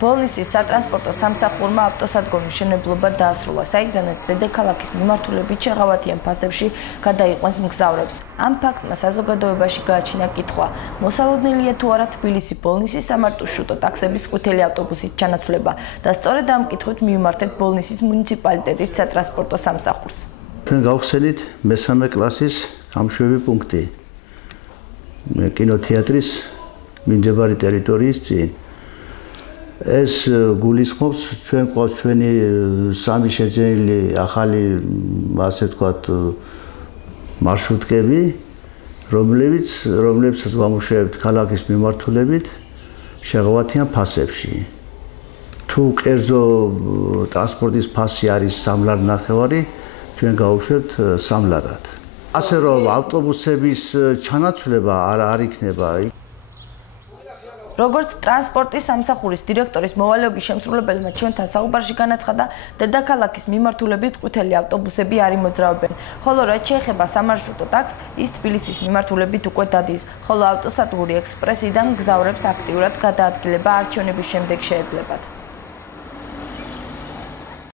ბოლნისის სატრანსპორტო სამსახურმა ავტოსადგომის მშენებლობა დაასრულა, საიდანაც დედაქალაქის მიმართულებით შეღავათიან ფასებში გადაიყვანს მგზავრებს. ამ ფაქტმა საზოგადოებაში გააჩინა კითხვა, მოსალოდნელია თუ არა თბილისი-ბოლნისის სამარტუშრუტო ტაქსების ყვითელი ავტობუსით ჩანაცვლება და სწორედ ამ კითხვით მივმართეთ ბოლნისის მუნიციპალიტეტის სატრანსპორტო სამსახურს. Ჩვენ გავხსენით მესამე კლასის გამშვები პუნქტი კინოთეატრის მიმდებარი ტერიტორიის წინ. ეს გულისხმობს ჩვენ ყავს ჩვენი სამი შეძენილი ახალი ასე ვთქვათ მარშრუტკები, რომლებსაც ვამუშავებთ ქალაქის მიმართულებით შეღავათიან ფასებში. თუ კერძო ტრანსპორტის ფასი არის 3 ლარი ნახევარი, ჩვენ გავუშვებთ 3 ლარად. ასე რომ ავტობუსების ჩანაცვლება არ იქნება. როგორც ტრანსპორტის სამსახურის დირექტორის მოვალეობის შემსრულებელმა ჩვენთან საუბარში განაცხადა, დედაქალაქის მიმართულებით ყვითელი ავტობუსები არ იმოძრავებენ, ხოლო რაც შეეხება სამარშრუტო ტაქსს, ის თბილისის მიმართულებით უკვე დადის, ხოლო ავტოსადგური ექსპრესიდან მგზავრებს აქტიურად გადაადგილება არჩევნების შემდეგ შეეძლებათ.